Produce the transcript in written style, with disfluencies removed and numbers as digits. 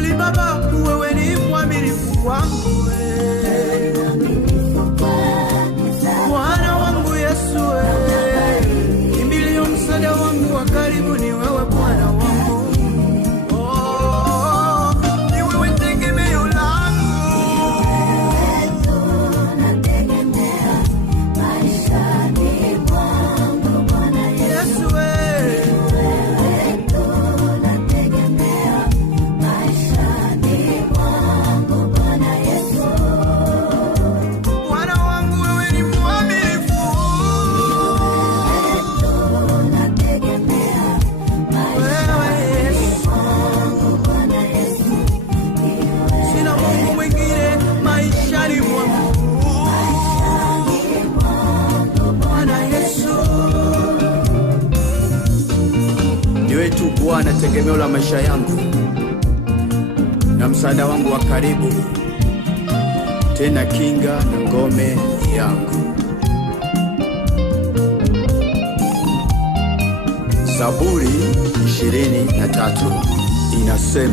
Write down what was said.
kweli Baba, wewe ni mwaminifu kwangu, Bwana wangu Yesu, kimbilio msaada wangu wa karibu ni wewe Bwana wangu. Ni wewe tegemeo langu, Yesu tu Bwana, tegemeo la maisha yangu na msaada wangu wa karibu, tena kinga na ngome yangu. Zaburi 23 inasema